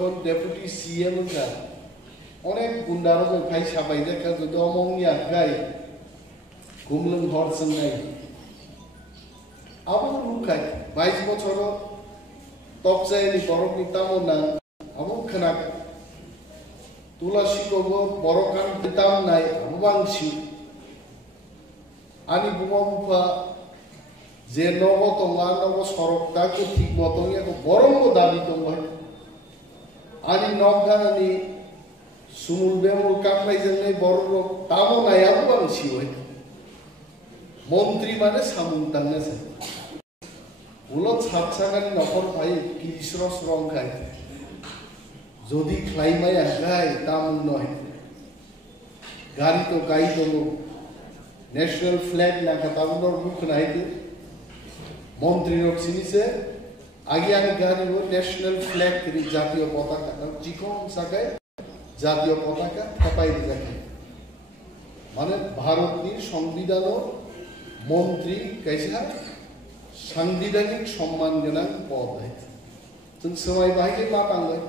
যখন deputy CM অনেক গুন্ডারো ভাই সাবাই দেখা যদি অমংনিয়া গাই গুমলং হর সঙ্গাই আবার লুকাই 22 বছর তপজাইনি বরকনি তামনা আবু খানা তুলাসিকবো বরকান দিতাম নাই আবুবাংসি আনি বুমা যে নব তোমা নব সরকারকে ঠিক মতো বরং দাবি তোমার আনি নবগানি সুমুল বেমুল কামরাই জন্যই বড় লোক তামও নাই আবুবাংসি হই মন্ত্রী মানে সামুন্তান্নেছে উলো ছাপসাগানি নকর ভাই কিরিশ্রস রং খায় যদি ক্লাইমাই আগায় তামুন নয় গাড়ি তো গাই দলো ন্যাশনাল ফ্ল্যাগ না তামুনর মুখ নাইতে মন্ত্রী রক সিনিছে আগে আমি গাড়ি ও ন্যাশনাল ফ্ল্যাগ করি জাতীয় পতাকা চিকন সাকায় জাতীয় পতাকা থাপাই দেখে মানে ভারতের সংবিধান মন্ত্রী কাইসা সাংবিধানিক সম্মান গণাং পদ হয় তুমি সময় বাহিরে মা পাঙ্গাই